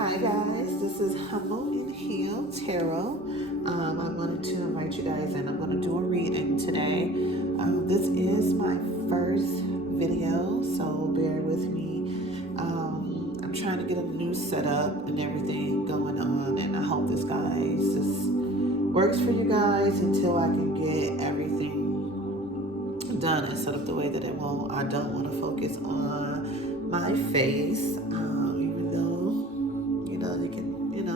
Hi guys, this is Humble and Heal Tarot. I wanted to invite you guys in. I'm going to do a reading today. This is my first video, so bear with me. I'm trying to get a new setup and everything going on, and I hope this works for you guys until I can get everything done and set up the way that it won't. I don't want to focus on my face, even though you can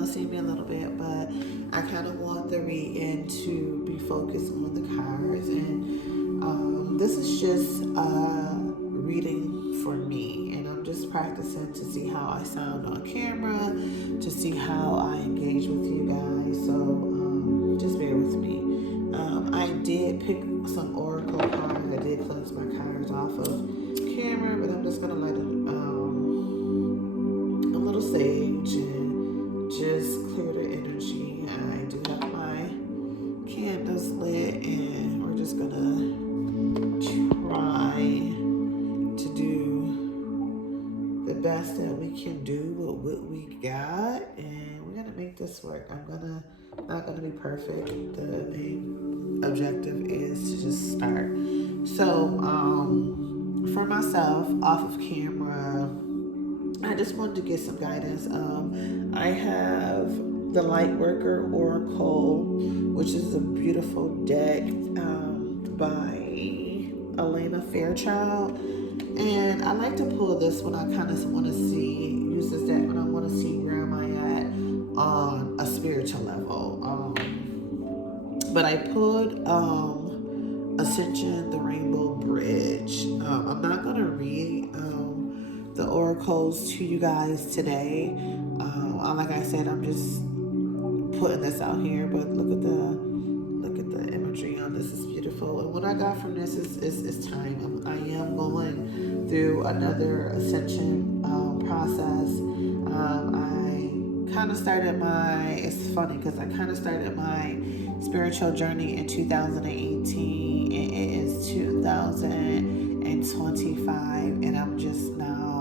see me a little bit, but I kind of want the reading to be focused on the cards, and this is just a reading for me, and I'm just practicing to see how I sound on camera, to see how I engage with you guys. So just bear with me. I did pick some oracle cards. I did cleanse my cards off of camera, but I'm just gonna light a little sage and just clear the energy. I do have my candles lit, and we're just gonna try to do the best that we can do with what we got, and we're gonna make this work. Not gonna be perfect. The main objective is to just start. So for myself, off of camera, I just wanted to get some guidance. I have the Lightworker Oracle, which is a beautiful deck by Elena Fairchild. And I like to pull this when I kind of want to use this deck when I want to see where am I at on a spiritual level. But I pulled Ascension, the Rainbow Bridge. I'm not going to read the oracles to you guys today. Like I said, I'm just putting this out here, but look at the imagery on this. Is beautiful, and what I got from this is time. I am going through another ascension process. I kind of started it's funny because I kind of started my spiritual journey in 2018, and it is 2025, and I'm just now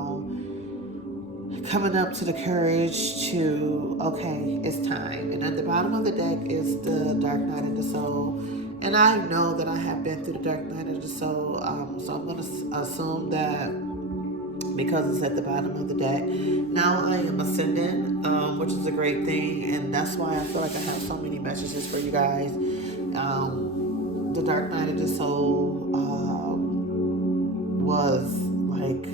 coming up to the courage to, okay, it's time. And at the bottom of the deck is the Dark Night of the Soul. And I know that I have been through the Dark Night of the Soul, so I'm going to assume that because it's at the bottom of the deck, now I am ascending, which is a great thing. And that's why I feel like I have so many messages for you guys. The Dark Night of the Soul was like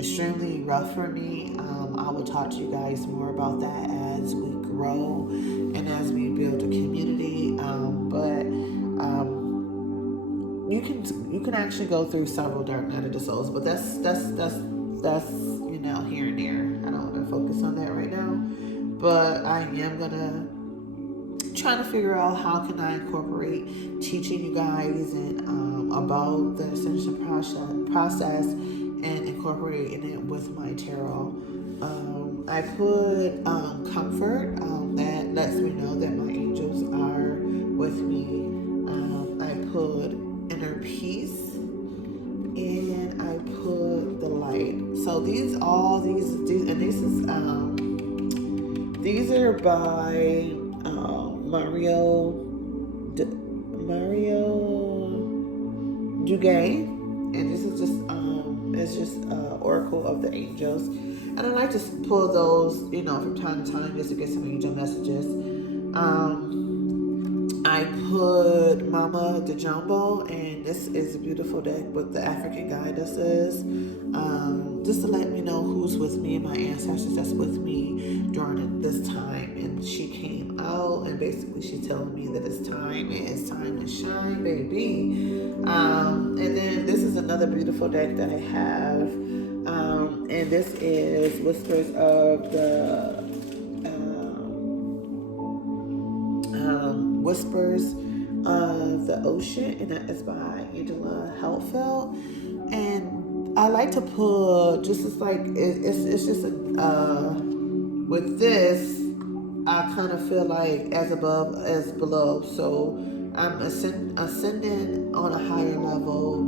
extremely rough for me. I will talk to you guys more about that as we grow and as we build a community. But you can actually go through several Dark Night of the Souls, but that's here and there. I don't want to focus on that right now, but I am gonna trying to figure out how can I incorporate teaching you guys and about the ascension process and incorporating it with my tarot. I put comfort, that lets me know that my angels are with me. I put inner peace, and I put the light. So these and these are by Mario Duguay, and this is just Oracle of the Angels. And I like to pull those, from time to time just to get some angel messages. I put Mama de Jumbo, and this is a beautiful deck with the African goddesses, just to let me know who's with me and my ancestors that's with me during this time. And she came out, and basically she's telling me that it's time to shine, baby. And then this is another beautiful deck that I have, and this is Whispers of the Ocean, and that is by Angela Helfeld. And I like to put it's just with this, I kind of feel like as above as below. So I'm ascending on a higher level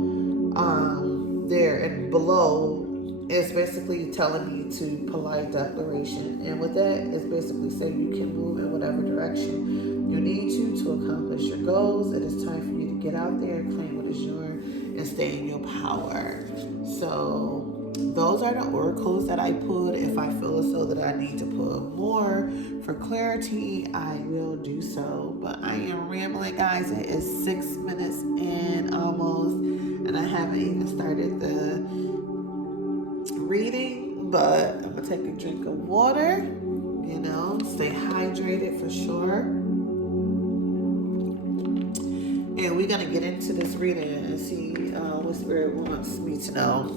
there, and below it's basically telling me to polite declaration. And with that, it's basically saying you can move in whatever direction you need to accomplish your goals. It is time for you to get out there, claim what is yours, and stay in your power. So those are the oracles that I pulled. If I feel as though that I need to pull more for clarity, I will do so. But I am rambling, guys. It is 6 minutes in almost, and I haven't even started the reading. But I'm gonna take a drink of water. Stay hydrated for sure. And we're gonna get into this reading and see what Spirit wants me to know.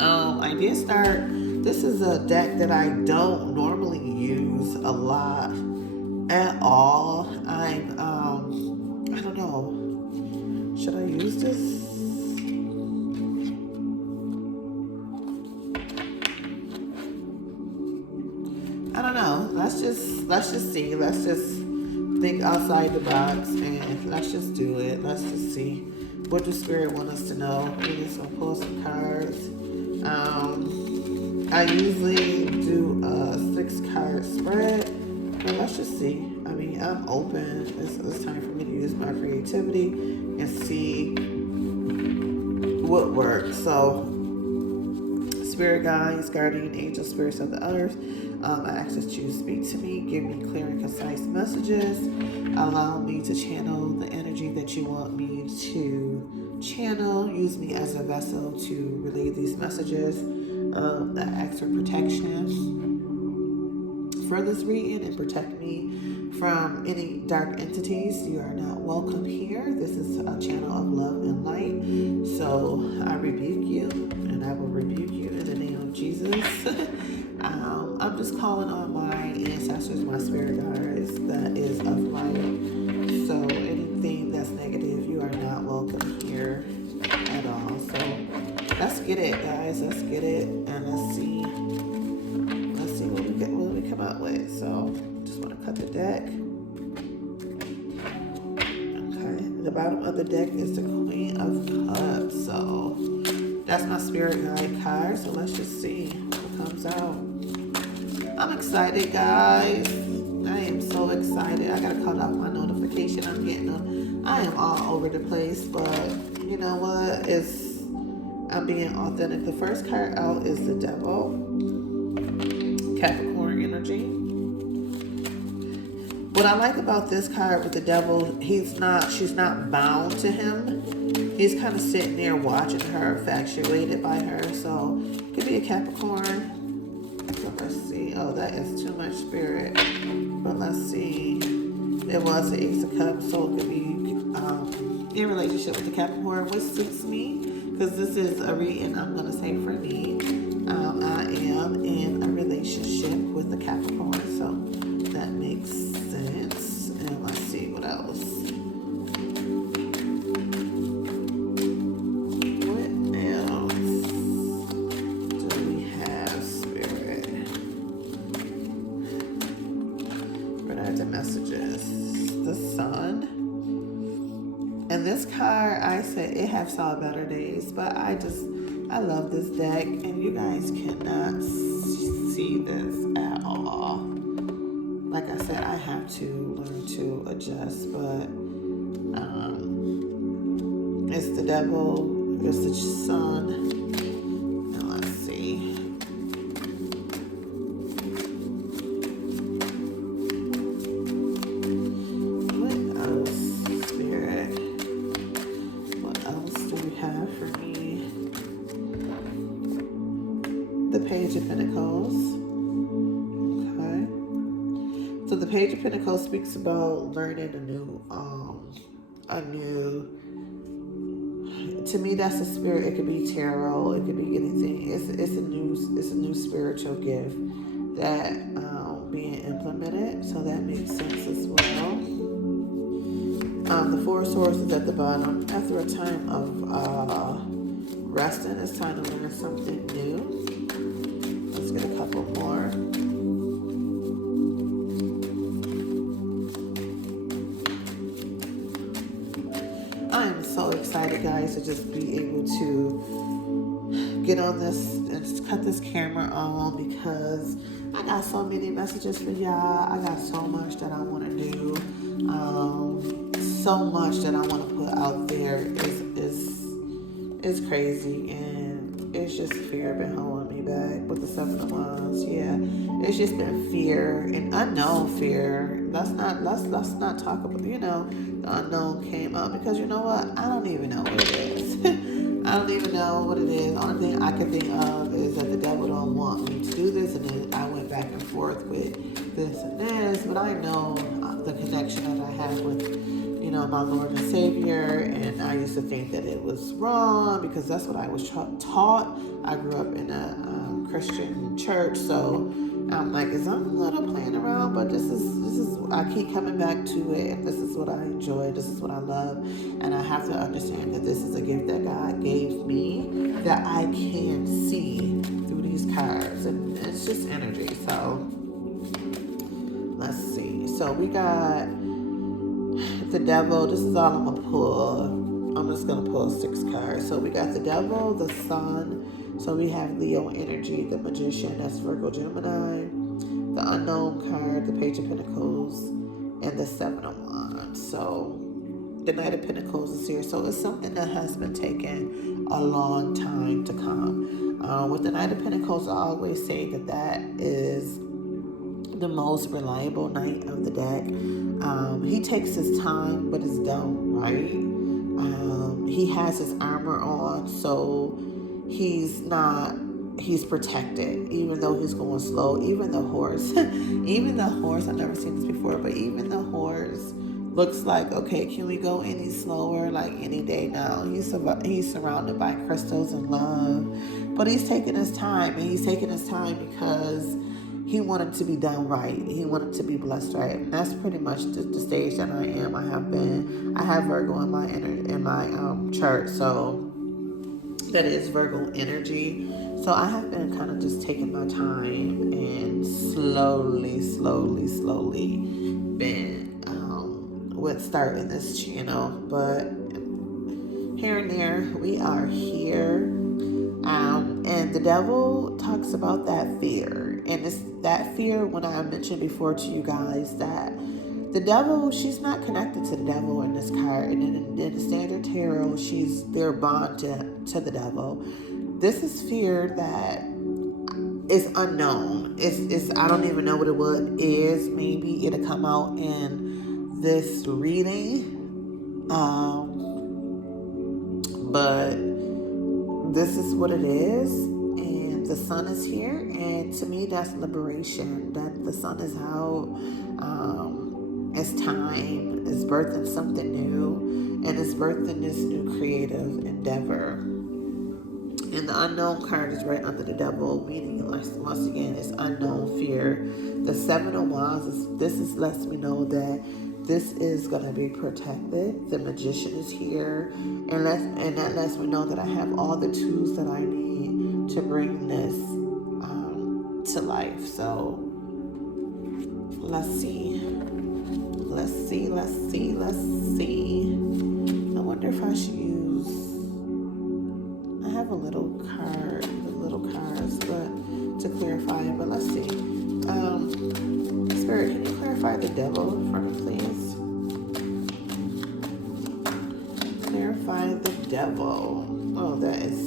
I did start. This is a deck that I don't normally use a lot at all. I don't know. Should I use this? I don't know. Let's just see. Let's just think outside the box and let's just do it. Let's just see what the Spirit wants us to know. We're just gonna pull some cards. I usually do a 6-card spread, but let's just see. I mean, I'm open. It's time for me to use my creativity and see what works. So, Spirit guides, guardian angels, spirits of the earth, I ask that you speak to me, give me clear and concise messages, allow me to channel the energy that you want me to channel, use me as a vessel to relay these messages. I ask for protection for this reading and protect me from any dark entities. You are not welcome here. This is a channel of love and light. So I rebuke you, and I will rebuke you in the name of Jesus. I'm just calling on my ancestors, my spirit guides, that is of light. So anything that's negative, you are not welcome here at all. So let's get it, guys. Let's get it, and let's see what we come up with. So just want to cut the deck. Okay, the bottom of the deck is the Queen of Cups. So that's my spirit guide card. So let's just see what comes out. I'm excited, guys. I am so excited. I gotta cut off my notification. I'm getting on. I am all over the place, but you know what? I'm being authentic. The first card out is the Devil, Capricorn energy. What I like about this card with the Devil, she's not bound to him. He's kind of sitting there watching her, infatuated by her. So it could be a Capricorn. So let's see. Oh, that is too much spirit. But let's see. It was the Ace of Cups, so it could be in relationship with the Capricorn, which suits me. Because this is a reading, I'm going to say for me, I am in a relationship with the Capricorn, so that makes sense. And let's see what else. What else do we have, Spirit? What are the messages? The Sun. And this card, I said it have saw better days, but I love this deck, and you guys cannot see this at all. Like I said, I have to learn to adjust, but it's the Devil, it's the Sun. Now let's see. The Page of Pentacles. Okay. So the Page of Pentacles speaks about learning to me, that's a spirit. It could be tarot, it could be anything. It's a new spiritual gift that being implemented. So that makes sense as well. The Four of Swords is at the bottom. After a time of resting, it's time to learn something new. Let's get a couple more. I am so excited, guys, to just be able to get on this and cut this camera on because I got so many messages for y'all. I got so much that I want to do. So much that I want to put out there is crazy, and it's just fear been holding me back with the 7 of Wands. Yeah, it's just been fear and unknown fear. Let's not talk about, the unknown came up because you know what? I don't even know what it is. I don't even know what it is. The only thing I can think of is that the devil don't want me to do this, and then I went back and forth with this and this. But I know the connection that I have with, my Lord and Savior, and I used to think that it was wrong because that's what I was taught. I grew up in a Christian church, so I'm like, I'm a little playing around, but this is I keep coming back to it, and this is what I enjoy, this is what I love, and I have to understand that this is a gift that God gave me that I can see through these cards, and it's just energy. So let's see. So we got the devil. This is all I'm gonna pull. I'm just gonna pull 6 cards. So we got the devil, the sun. So we have Leo energy, the magician, that's Virgo, Gemini, the unknown card, the Page of Pentacles, and the 7 of Wands. So the Knight of Pentacles is here. So it's something that has been taking a long time to come. With the Knight of Pentacles, I always say that is the most reliable knight of the deck. He takes his time, but it's done right. He has his armor on, so he's protected, even though he's going slow. Even the horse, I've never seen this before, but even the horse looks like, okay, can we go any slower? Like any day now. He's surrounded by crystals and love, but he's taking his time, and he's taking his time because he wanted to be done right. He wanted to be blessed right. And that's pretty much the stage that I am. I have Virgo in my chart, so that is Virgo energy. So I have been kind of just taking my time and slowly been with starting this channel. But here and there, we are here. And the devil talks about that fear. And it's that fear when I mentioned before to you guys that the devil, she's not connected to the devil in this card. And in the Standard Tarot, they're bound to the devil. This is fear that is unknown. It's I don't even know what it is. Maybe it'll come out in this reading. But this is what it is, and the sun is here, and to me that's liberation. That the sun is out. It's time. It's birthing something new, and it's birthing this new creative endeavor. And the unknown card is right under the devil, meaning once again it's unknown fear. The 7 of Wands lets me know that this is going to be protected. The magician is here, and that lets me know that I have all the tools that I need to bring this to life. So let's see. I wonder if I should use. I have a little card with little cards, but to clarify it. But let's see. Spirit, can you clarify the devil for me, please? Clarify the devil. Oh, that is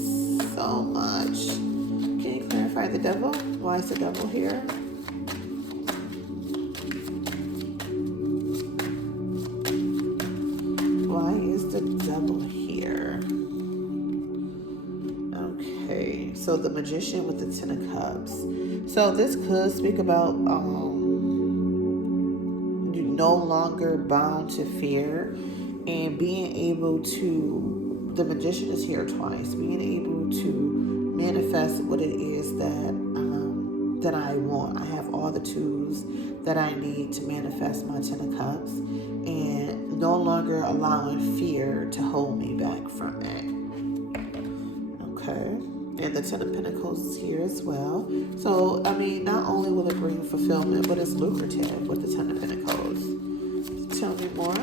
so much. Can you clarify the devil? Why is the devil here? Why is the devil here? Okay, so the magician with the 10 of Cups. So this could speak about no longer bound to fear, and being able to, the magician is here twice, being able to manifest what it is that I want. I have all the tools that I need to manifest my 10 of Cups, and no longer allowing fear to hold me back from it. Okay. And the 10 of Pentacles is here as well. So, I mean, not only will it bring fulfillment, but it's lucrative with the 10 of Pentacles. Tell me more.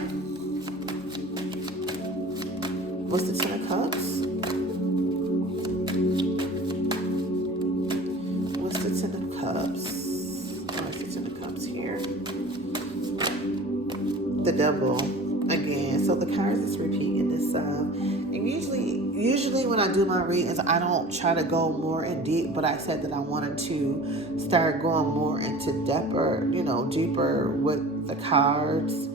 What's the 10 of Cups? comes here. The Devil again. So the cards is repeating itself. And usually when I do my readings, I don't try to go more in deep, but I said that I wanted to start going more into deeper with the cards,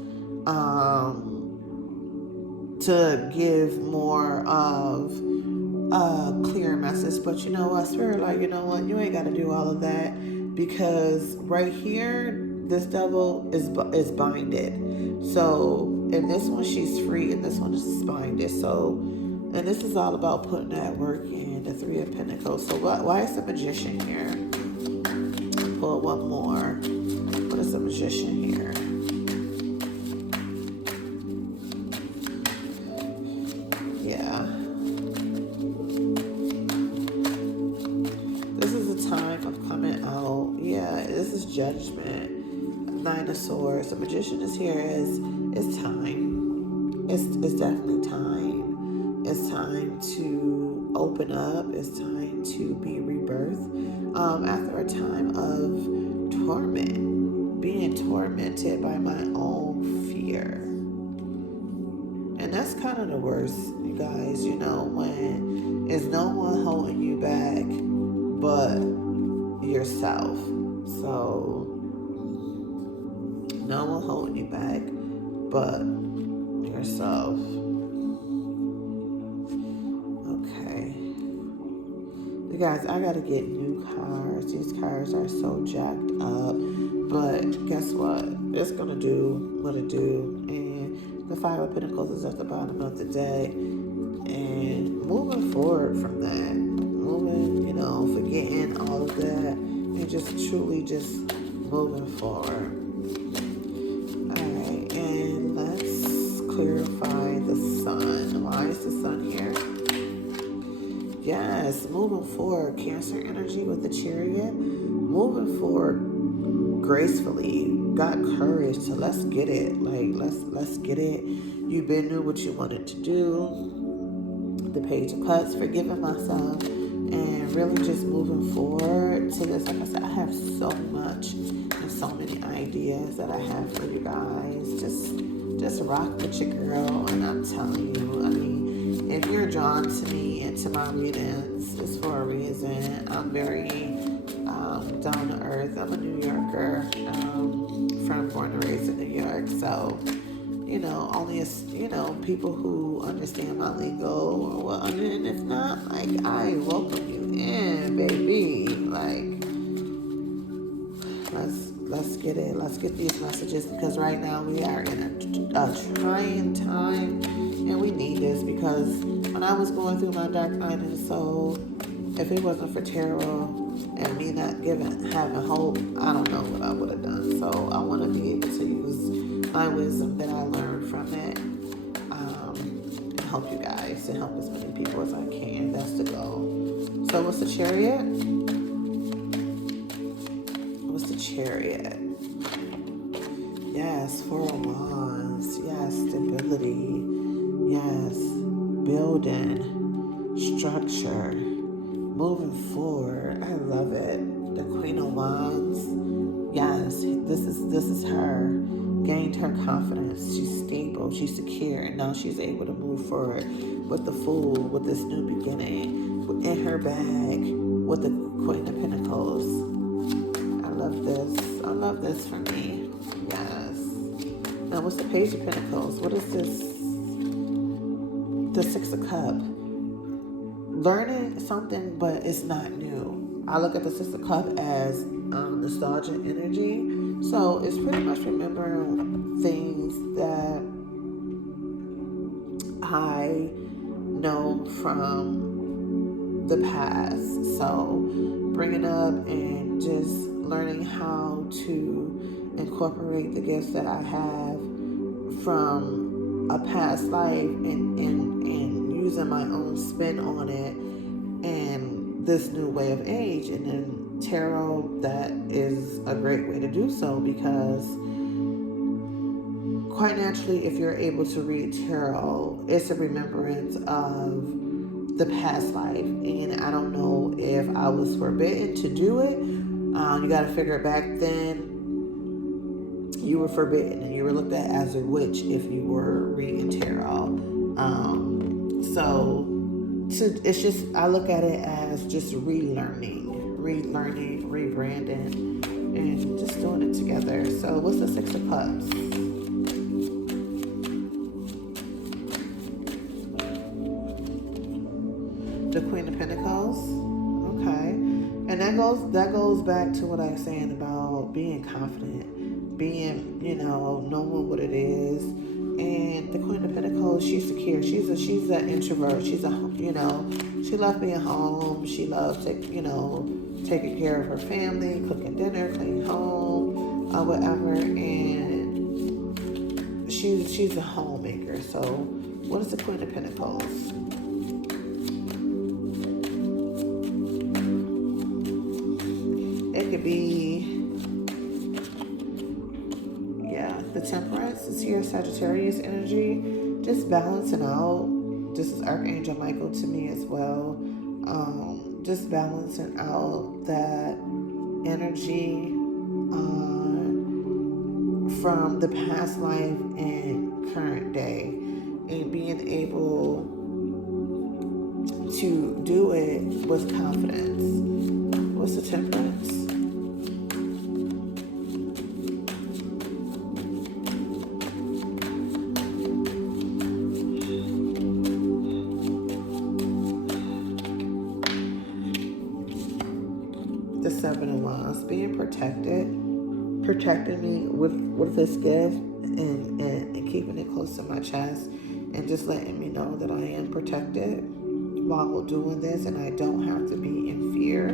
to give more of a clear message. But you know what, Spirit, like, you know what, you ain't got to do all of that, because right here, this devil is binded. So in this one, she's free, and this one is binded. So, and this is all about putting that work in. The Three of Pentacles. So why is the Magician here? Pull one more. What is the Magician here? Yeah. This is a time of coming out. Yeah, this is Judgment. Nine of Swords. The Magician is here as it's time. It's definitely time. It's time to open up. It's time to be rebirthed. After a time of torment, being tormented by my own fear. And that's kind of the worst, you guys, when it's no one holding you back but yourself. So, no one holding you back but yourself. Okay. You guys, I gotta get new cards. These cards are so jacked up. But guess what? It's gonna do what it do. And the Five of Pentacles is at the bottom of the deck. And moving forward from that. Forgetting all of that. And just truly just moving forward. Alright, and let's clarify the Sun. Why is the Sun here? Yes, moving forward. Cancer energy with the Chariot. Moving forward gracefully. Got courage to let's get it. Like, let's get it. You've been doing what you wanted to do. The Page of Cups. Forgiving myself. And really just moving forward to this. Like I said, I have so much and so many ideas that I have for you guys. Just rock with your girl. And I'm telling you, if you're drawn to me and to my readings, it's for a reason. I'm very down to earth. I'm a New Yorker, born and raised in New York. So, only people who understand my lingo, and if not, like, I welcome you in, baby. Like, let's get it. Let's get these messages, because right now we are in a trying time, and we need this, because when I was going through my dark night of the soul, if it wasn't for tarot and me not having hope, I don't know what I would have done. So I want to be able to use my wisdom that I learned from it, and help you guys, and help as many people as I can. That's the goal. So what's the Chariot? What's the Chariot? Yes, Four of Wands. Yes, stability. Yes, building, structure, moving forward. I love it. The Queen of Wands. Yes, this is her. Gained her confidence. She's stable. She's secure. And now she's able to move forward with the Fool, with this new beginning, in her bag, with the Queen of Pentacles. I love this. I love this for me. Yes. Now, what's the Page of Pentacles? What is this? The Six of Cups. Learning something, but it's not new. I look at the Six of Cups as nostalgia energy. So it's pretty much remembering things that I know from the past. So bringing up and just learning how to incorporate the gifts that I have from a past life, and using my own spin on it, and this new way of age. And then tarot, that is a great way to do so, because quite naturally, if you're able to read tarot, it's a remembrance of the past life. And I don't know if I was forbidden to do it. You got to figure it back then. you were forbidden and you were looked at as a witch if you were reading tarot. It's just, I look at it as just relearning, rebranding, and just doing it together. So what's the Six of Cups? The Queen of Pentacles. Okay. And that goes back to what I was saying about being confident, being, knowing what it is. And the Queen of Pentacles, she's secure. She's an introvert. She loves being home. She loves taking care of her family, cooking dinner, cleaning home, whatever. And she's a homemaker. So what is the Queen of Pentacles? It could be, the Temperance is here, Sagittarius energy, just balancing out. This is Archangel Michael to me as well. Just balancing out that energy from the past life and current day, and being able to do it with confidence. What's the Temperance? The Seven of Wands, being protecting me with this gift and keeping it close to my chest, and just letting me know that I am protected while doing this, and I don't have to be in fear.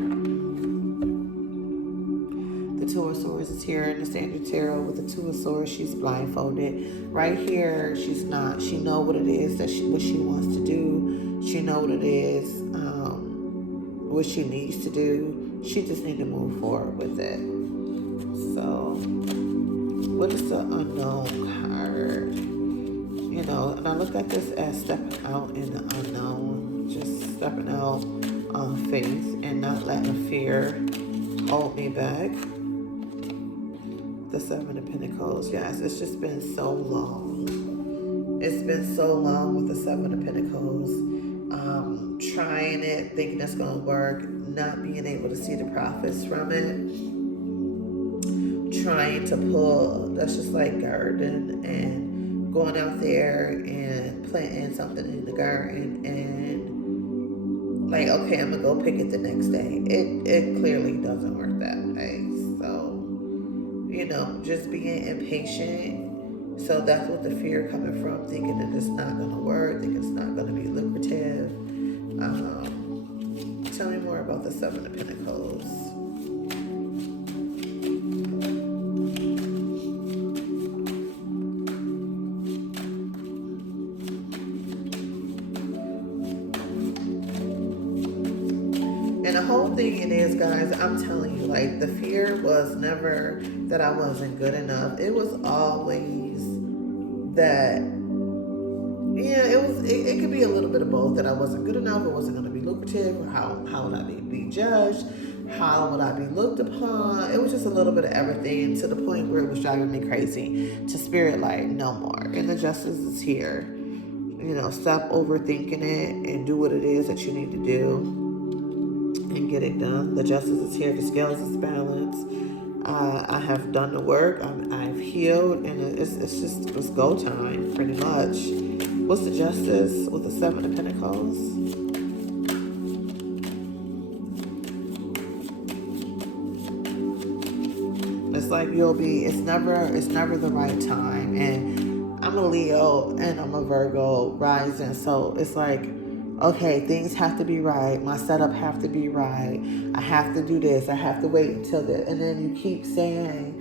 The Two of Swords is here in the Standard Tarot. With the Two of Swords, she's blindfolded. Right here, she's not. She know what it is what she wants to do. She know what it is, what she needs to do. She just need to move forward with it. So, what is the Unknown card? And I look at this as stepping out in the unknown, just stepping out on faith and not letting fear hold me back. The Seven of Pentacles, yes, it's just been so long. It's been so long with the Seven of Pentacles. Trying it, thinking it's going to work, not being able to see the profits from it. Trying to pull, that's just like garden and going out there and planting something in the garden and like, okay, I'm going to go pick it the next day. It clearly doesn't work that way. So, just being impatient. So that's what the fear coming from, thinking that it's not going to work, thinking it's not going to be lucrative. Tell me more about the Seven of Pentacles. And the whole thing it is, guys, I'm telling you, like, the fear was never that I wasn't good enough. It was always that, it could be a little bit of both, that I wasn't good enough, it wasn't going to be lucrative, or how would I be judged, how would I be looked upon. It was just a little bit of everything, to the point where it was driving me crazy. To Spirit, like, no more. And the Justice is here. Stop overthinking it and do what it is that you need to do and get it done. The Justice is here. The Scales is balanced. I have done the work. I've healed, and it's go time, pretty much. What's the Justice with the Seven of Pentacles? It's like it's never the right time. And I'm a Leo and I'm a Virgo rising, so it's like, okay, things have to be right. My setup have to be right. I have to do this. I have to wait until this. And then you keep saying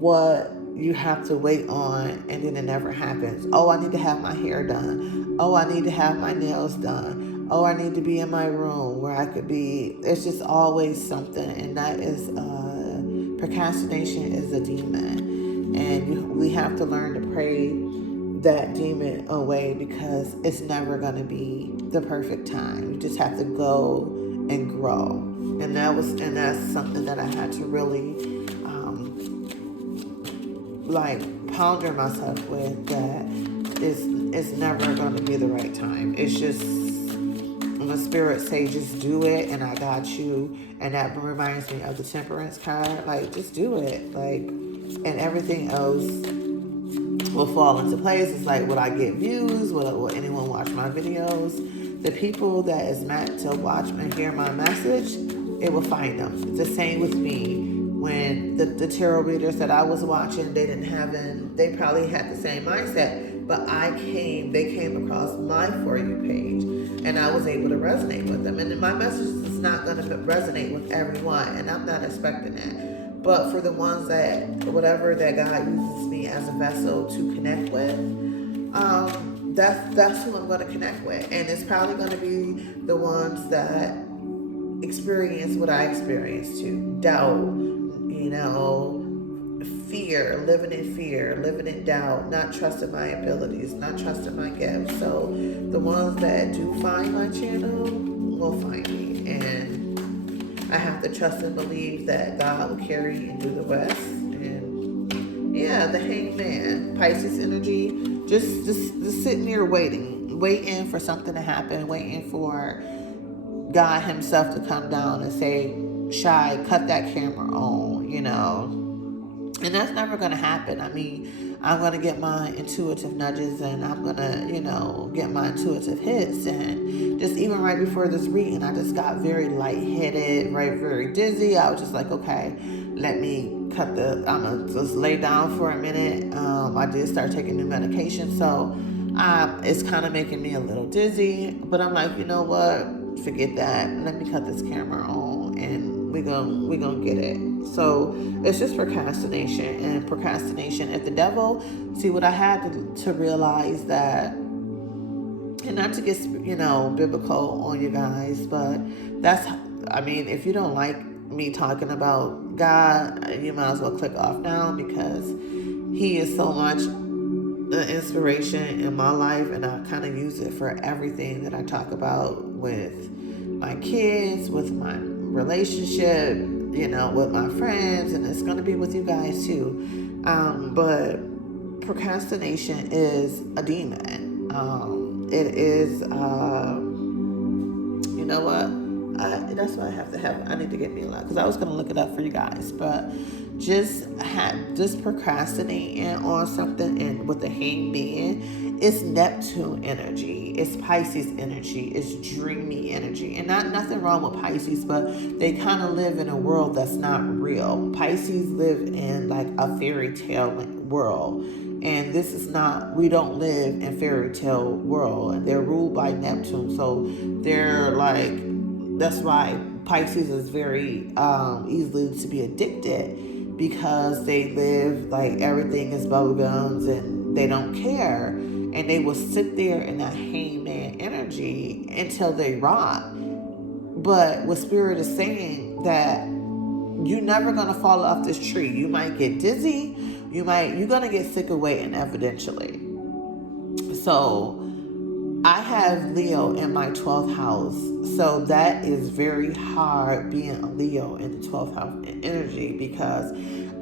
what you have to wait on, and then it never happens. Oh, I need to have my hair done. Oh, I need to have my nails done. Oh, I need to be in my room where I could be. It's just always something. And that is, procrastination is a demon. And we have to learn to pray that demon away, because it's never going to be the perfect time. You just have to go and grow. And that's something that I had to really like ponder myself with that it's never going to be the right time. It's just when the spirit say just do it and I got you, and that reminds me of the temperance card. Like just do it, like, and everything else will fall into place. It's like, will I get views? Will anyone watch my videos? The people that is meant to watch and hear my message, it will find them. It's the same with me. When the tarot readers that I was watching, they probably had the same mindset, but they came across my For You page, and I was able to resonate with them. And my message is not going to resonate with everyone, and I'm not expecting that. But for the ones that, whatever that God uses me as a vessel to connect with, that's who I'm going to connect with. And it's probably going to be the ones that experience what I experienced too. Doubt, fear, living in doubt, not trusting my abilities, not trusting my gifts. So the ones that do find my channel will find me. And I have to trust and believe that God will carry and do the rest. And yeah, the Hangman, Pisces energy, just sitting here waiting for something to happen, waiting for God himself to come down and say, Shy, cut that camera on, And that's never going to happen. I mean, I'm going to get my intuitive nudges, and I'm going to, get my intuitive hits. And just even right before this reading, I just got very lightheaded, right, very dizzy. I was just like, okay, let me I'm going to just lay down for a minute. I did start taking new medication, so it's kind of making me a little dizzy. But I'm like, you know what? Forget that. Let me cut this camera on, and we gonna get it. So it's just procrastination. If the devil, see what I had to realize that, and not to get biblical on you guys, but if you don't like me talking about God, you might as well click off now, because he is so much an inspiration in my life, and I kind of use it for everything that I talk about with my kids, with my relationship, with my friends, and it's going to be with you guys too. But procrastination is a demon. It is, you know what? That's why I need to get me a lot, because I was going to look it up for you guys, but just procrastinating on something, and with the Hangman, it's Neptune energy, it's Pisces energy, it's dreamy energy, and nothing wrong with Pisces, but they kind of live in a world that's not real. Pisces live in like a fairy tale world, and this is not. We don't live in fairy tale world, and they're ruled by Neptune, so they're like. That's why Pisces is very easily to be addicted, because they live like everything is bubblegums and they don't care. And they will sit there in that Hangman energy until they rot. But what Spirit is saying, that you're never going to fall off this tree. You might get dizzy. You're going to get sick of waiting eventually. So I have Leo in my 12th house, so that is very hard being a Leo in the 12th house energy, because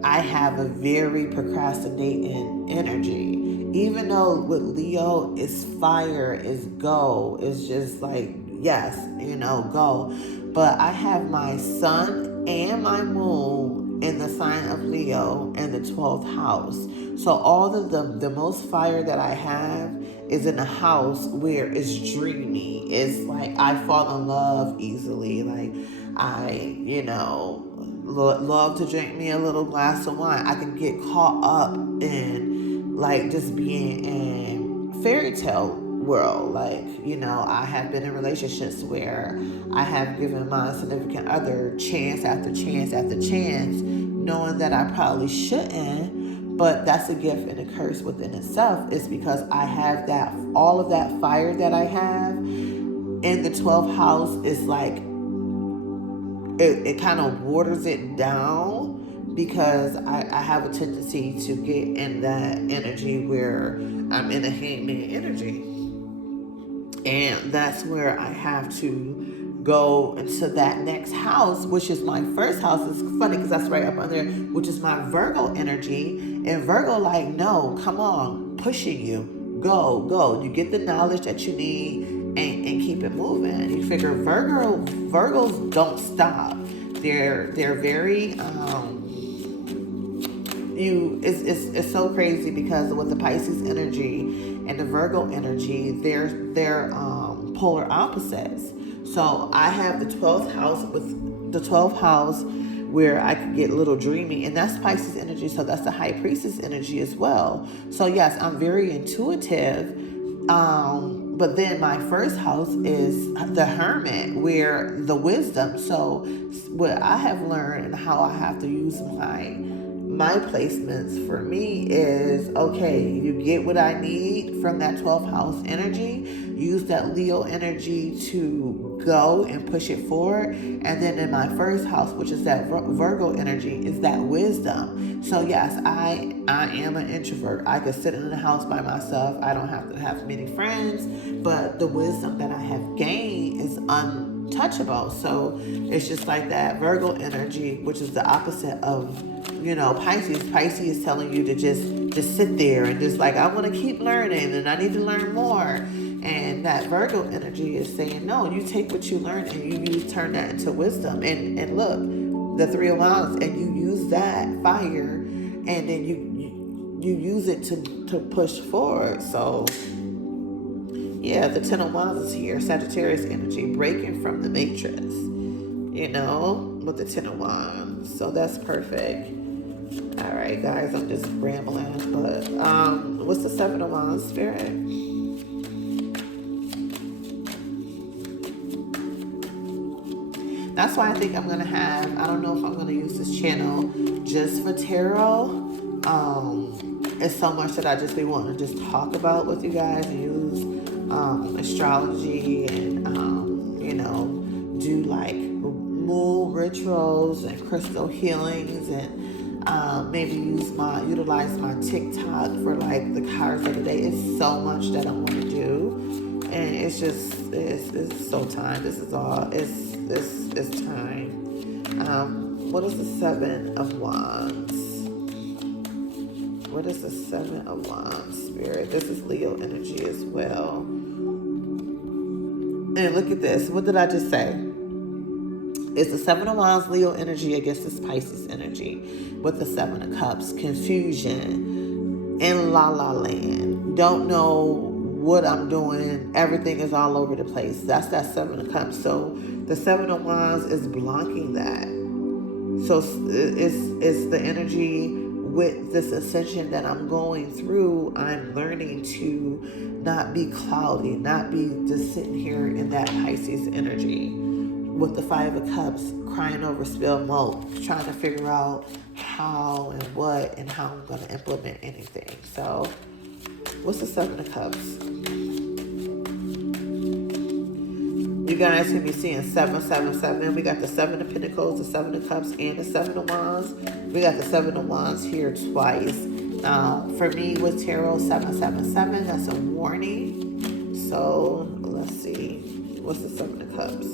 I have a very procrastinating energy. Even though with Leo is fire, is go, it's just like, yes, go. But I have my sun and my moon in the sign of Leo in the 12th house. So all of the most fire that I have is in a house where it's dreamy. It's like I fall in love easily. Like I, love to drink me a little glass of wine. I can get caught up in like just being in fairy tale world. Like, I have been in relationships where I have given my significant other chance after chance after chance, knowing that I probably shouldn't. But that's a gift and a curse within itself. It's because I have all of that fire that I have in the 12th house is like, it kind of waters it down, because I have a tendency to get in that energy where I'm in a Hangman energy. And that's where I have to go into that next house, which is my first house. It's funny because that's right up under, which is my Virgo energy. And Virgo, like, no, come on, pushing you, go. You get the knowledge that you need and keep it moving. You figure Virgos don't stop. They're very it's so crazy because with the Pisces energy and the Virgo energy, they're polar opposites. So I have the 12th house with the 12th house where I could get a little dreamy, and that's Pisces energy, so that's the High Priestess energy as well. So yes, I'm very intuitive, but then my first house is the Hermit, where the wisdom. So what I have learned and how I have to use my placements for me is, okay, you get what I need from that 12th house energy, use that Leo energy to go and push it forward. And then in my first house, which is that Virgo energy, is that wisdom. So yes, I am an introvert. I could sit in the house by myself. I don't have to have many friends, but the wisdom that I have gained is untouchable. So it's just like that Virgo energy, which is the opposite of, Pisces. Pisces is telling you to just sit there and just like, I want to keep learning and I need to learn more. And that Virgo energy is saying, no, you take what you learn and you turn that into wisdom. And look, the Three of Wands, and you use that fire, and then you use it to push forward. So yeah, the Ten of Wands is here, Sagittarius energy, breaking from the matrix, with the Ten of Wands. So that's perfect. All right, guys, I'm just rambling, but what's the Seven of Wands, Spirit? That's why I think I'm going to have, I don't know if I'm going to use this channel just for tarot. It's so much that I just be wanting to just talk about with you guys and use astrology and, do like moon rituals and crystal healings and maybe utilize my TikTok for like the cards of the day. It's so much that I want to do, and it's so time. This is all. It's time. What is the Seven of Wands? What is the Seven of Wands, Spirit? This is Leo energy as well. And look at this. What did I just say? It's the Seven of Wands, Leo energy against this Pisces energy with the Seven of Cups. Confusion in la la land. Don't know what I'm doing. Everything is all over the place. That's that Seven of Cups. So the Seven of Wands is blocking that. So it's the energy with this ascension that I'm going through. I'm learning to not be cloudy, not be just sitting here in that Pisces energy. With the Five of Cups, crying over spilled milk, trying to figure out how and what and how I'm going to implement anything. So, what's the Seven of Cups? You guys can be seeing 777. We got the Seven of Pentacles, the Seven of Cups, and the Seven of Wands. We got the Seven of Wands here twice. For me, with tarot, 777, that's a warning. So, let's see. What's the Seven of Cups?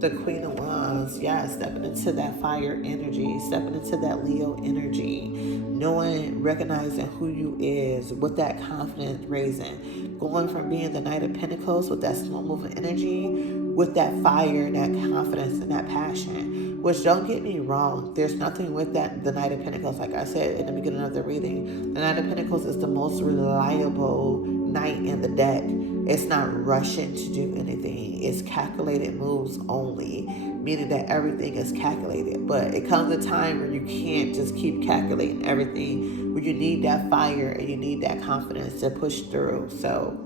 The Queen of Wands, yes, stepping into that fire energy, stepping into that Leo energy, knowing, recognizing who you is, with that confidence raising, going from being the Knight of Pentacles with that slow moving energy, with that fire, that confidence, and that passion. Which, don't get me wrong, there's nothing with that, the Knight of Pentacles. Like I said in the beginning of the reading, the Knight of Pentacles is the most reliable knight in the deck. It's not rushing to do anything. It's calculated moves only, meaning that everything is calculated. But it comes a time where you can't just keep calculating everything, where you need that fire and you need that confidence to push through. So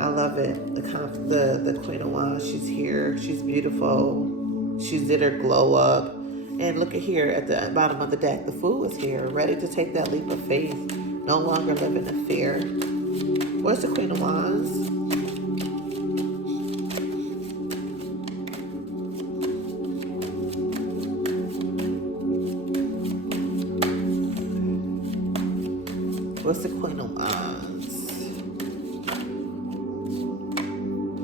I love it. The Queen of Wands, she's here. She's beautiful. She did her glow up. And look at here at the bottom of the deck. The Fool is here, ready to take that leap of faith. No longer living in fear. Where's the Queen of Wands? What's the Queen of Wands?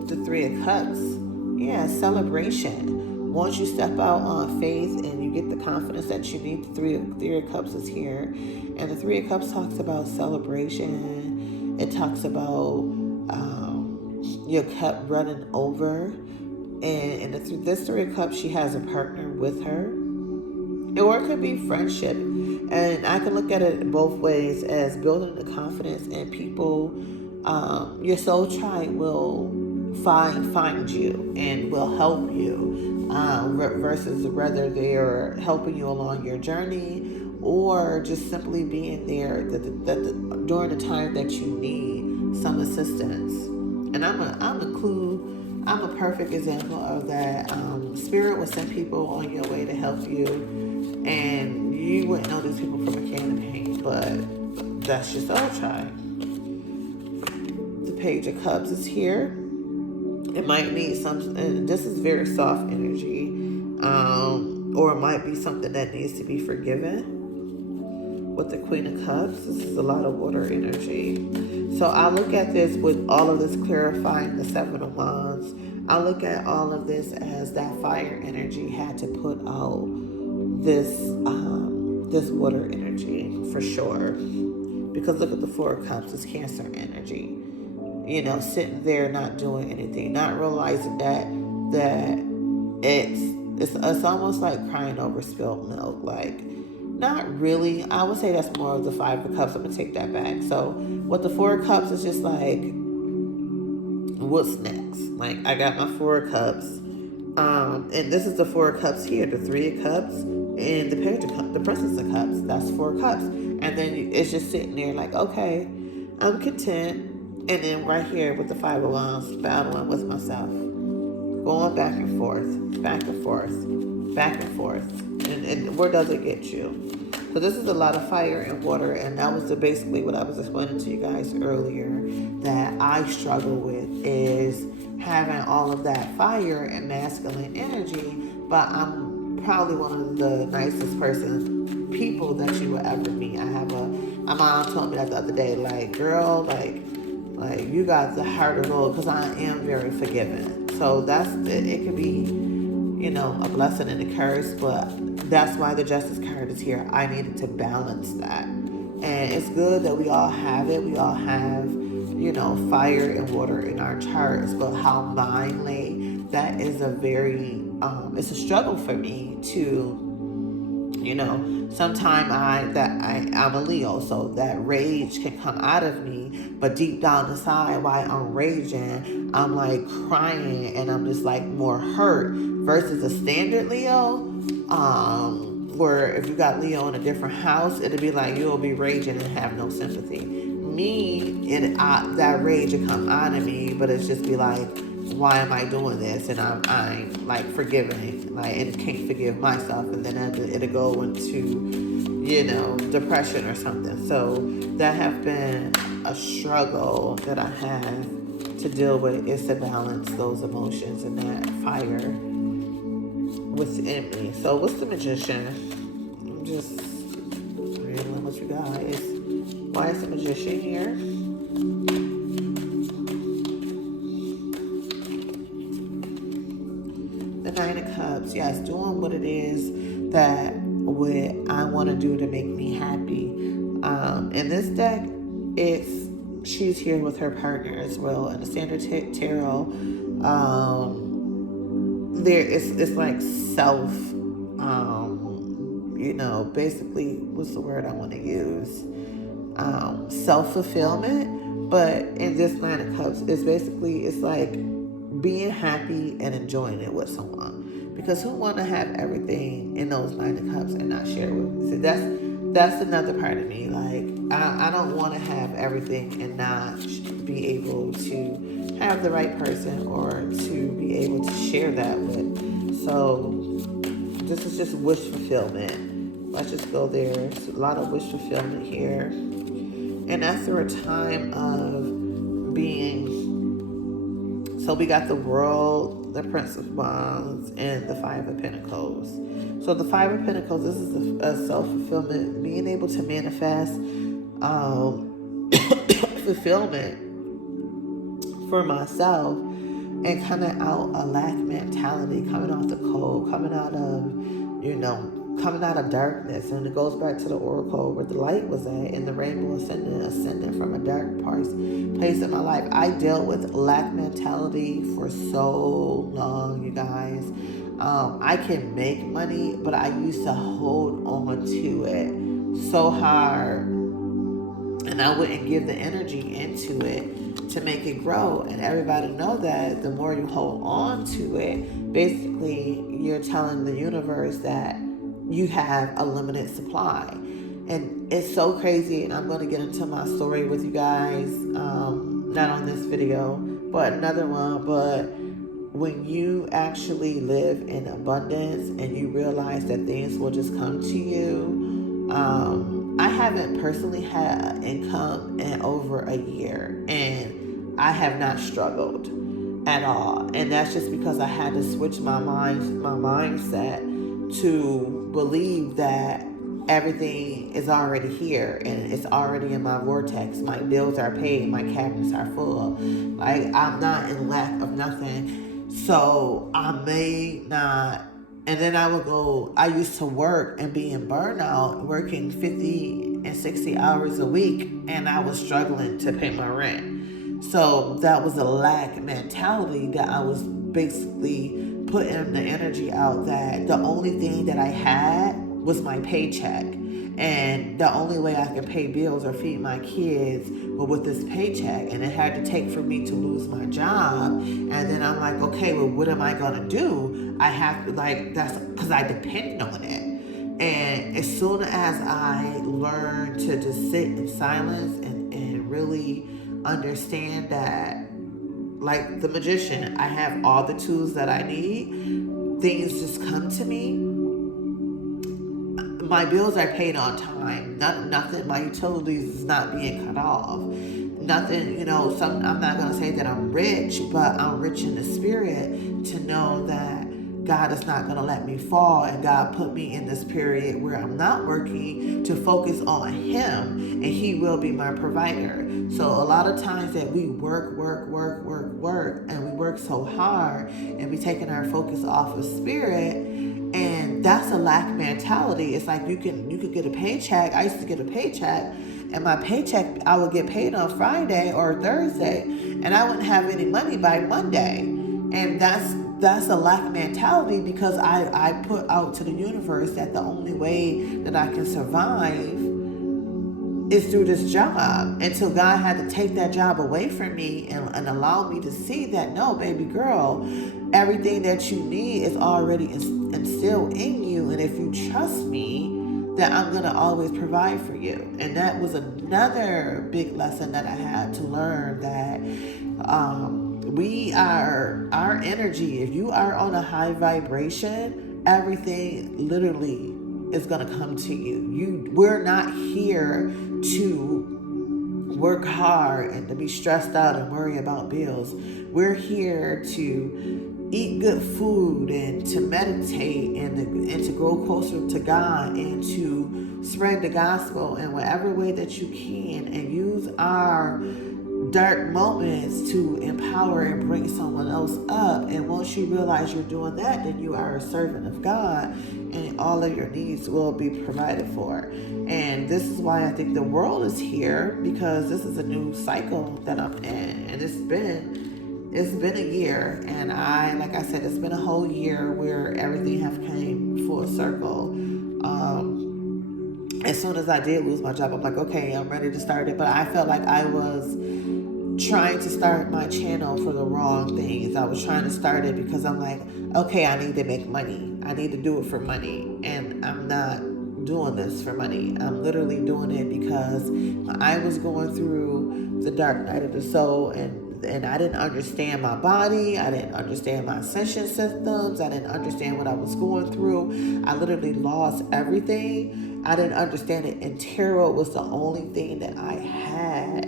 The Three of Cups. Yeah, celebration. Once you step out on faith and you get the confidence that you need, the Three of Cups is here. And the Three of Cups talks about celebration. It talks about your cup running over. And this Three of Cups, she has a partner with her. Or it could be friendship. And I can look at it both ways, as building the confidence in people. Your soul tribe will find you and will help you, versus whether they're helping you along your journey or just simply being there during the time that you need some assistance. And I'm a perfect example of that. Spirit will send people on your way to help you, and you wouldn't know these people from a can of paint, but that's your soul tribe. The Page of Cups is here. It might need this is very soft energy, or it might be something that needs to be forgiven. With the Queen of Cups, this is a lot of water energy. So I look at this with all of this clarifying the Seven of Wands. I look at all of this as that fire energy had to put out this water energy for sure. Because look at the Four of Cups, it's Cancer energy. Sitting there not doing anything, not realizing that it's almost like crying over spilled milk. Like, not really. I would say that's more of the Five of Cups. I'm gonna take that back. So with the Four of Cups, it's just like, what's next? Like, I got my Four of Cups, and this is the Four of Cups here, the Three of Cups, and the Page of Cups, the Princess of Cups. That's Four of Cups, and then it's just sitting there like, okay, I'm content. And then right here with the Five of Wands, battling with myself, going back and forth, back and forth, back and forth. And where does it get you? So this is a lot of fire and water, and that was basically what I was explaining to you guys earlier that I struggle with, is having all of that fire and masculine energy, but I'm probably one of the nicest people that you will ever meet. My mom told me that the other day, like, girl, like you got the heart of gold, because I am very forgiving. So it could be, a blessing and a curse, but that's why the Justice card is here. I needed to balance that. And it's good that we all have it. We all have, fire and water in our charts, but how mine lay, that is it's a struggle for me to, sometimes I'm a Leo, so that rage can come out of me, but deep down inside, while I'm raging, I'm like crying, and I'm just like more hurt, versus a standard Leo, where if you got Leo in a different house, it'll be like you'll be raging and have no sympathy. Me, that rage will come out of me, but it's just be like, why am I doing this? And I'm like forgiving, like, and can't forgive myself, and then it'll go into, depression or something. So that have been a struggle that I have to deal with, is to balance those emotions and that fire within me. So what's the Magician? I'm just reading with you guys. Why is the Magician here? The Nine of Cups, yes, doing what it is that what I want to do to make me happy. In this deck, she's here with her partner as well. In the Standard Tarot, it's like self, basically, what's the word I want to use? Self-fulfillment. But in this Nine of Cups, it's like being happy and enjoying it with someone. Because who want to have everything in those Nine of Cups and not share with me? So that's another part of me. Like, I don't want to have everything and not be able to have the right person or to be able to share that with. So this is just wish fulfillment. Let's just go there. It's a lot of wish fulfillment here. And after a time of being, so we got the World, the Prince of Wands, and the Five of Pentacles. So the Five of Pentacles, this is a self-fulfillment, being able to manifest fulfillment for myself and coming out a lack mentality, coming off the cold, coming out of darkness. And it goes back to the oracle where the light was at and the rainbow ascending from a dark place in my life. I dealt with lack mentality for so long, you guys. I can make money, but I used to hold on to it so hard, and I wouldn't give the energy into it to make it grow. And everybody know that the more you hold on to it, basically you're telling the universe that you have a limited supply. And it's so crazy, and I'm going to get into my story with you guys, not on this video, but another one. But when you actually live in abundance and you realize that things will just come to you, I haven't personally had income in over a year, and I have not struggled at all. And that's just because I had to switch my mindset to believe that everything is already here and it's already in my vortex. My bills are paid, my cabinets are full. Like, I'm not in lack of nothing. So I may not. And then I used to work and be in burnout, working 50 and 60 hours a week, and I was struggling to pay my rent. So that was a lack mentality that I was basically putting the energy out that the only thing that I had was my paycheck. And the only way I could pay bills or feed my kids was with this paycheck. And it had to take for me to lose my job. And then I'm like, okay, well, what am I going to do? I have to, that's because I depend on it. And as soon as I learned to just sit in silence and really understand that, like the magician, I have all the tools that I need, things just come to me. My bills are paid on time. Nothing. My utilities is not being cut off. Nothing. I'm not gonna say that I'm rich, but I'm rich in the spirit to know that God is not gonna let me fall, and God put me in this period where I'm not working to focus on Him, and He will be my provider. So a lot of times that we work, and we work so hard, and we taking our focus off of spirit. And that's a lack mentality. It's like you can get a paycheck. I used to get a paycheck, and my paycheck, I would get paid on Friday or Thursday, and I wouldn't have any money by Monday. And that's a lack mentality, because I put out to the universe that the only way that I can survive is through this job, until God had to take that job away from me and allow me to see that, no, baby girl, everything that you need is already instilled in you. And if you trust me, that I'm going to always provide for you. And that was another big lesson that I had to learn, that our energy, if you are on a high vibration, everything literally is going to come to you. We're not here to work hard and to be stressed out and worry about bills. We're here to eat good food and to meditate and to grow closer to God and to spread the gospel in whatever way that you can, and use our dark moments to empower and bring someone else up. And once you realize you're doing that, then you are a servant of God, and all of your needs will be provided for. And this is why I think the world is here, because this is a new cycle that I'm in, and it's been a year, and like I said, it's been a whole year where everything have came full circle. As soon as I did lose my job, I'm like, okay, I'm ready to start it. But I felt like I was trying to start my channel for the wrong things. I was trying to start it because I'm like, okay, I need to make money. I need to do it for money. And I'm not doing this for money. I'm literally doing it because I was going through the dark night of the soul, and I didn't understand my body. I didn't understand my ascension systems. I didn't understand what I was going through. I literally lost everything. I didn't understand it. And tarot was the only thing that I had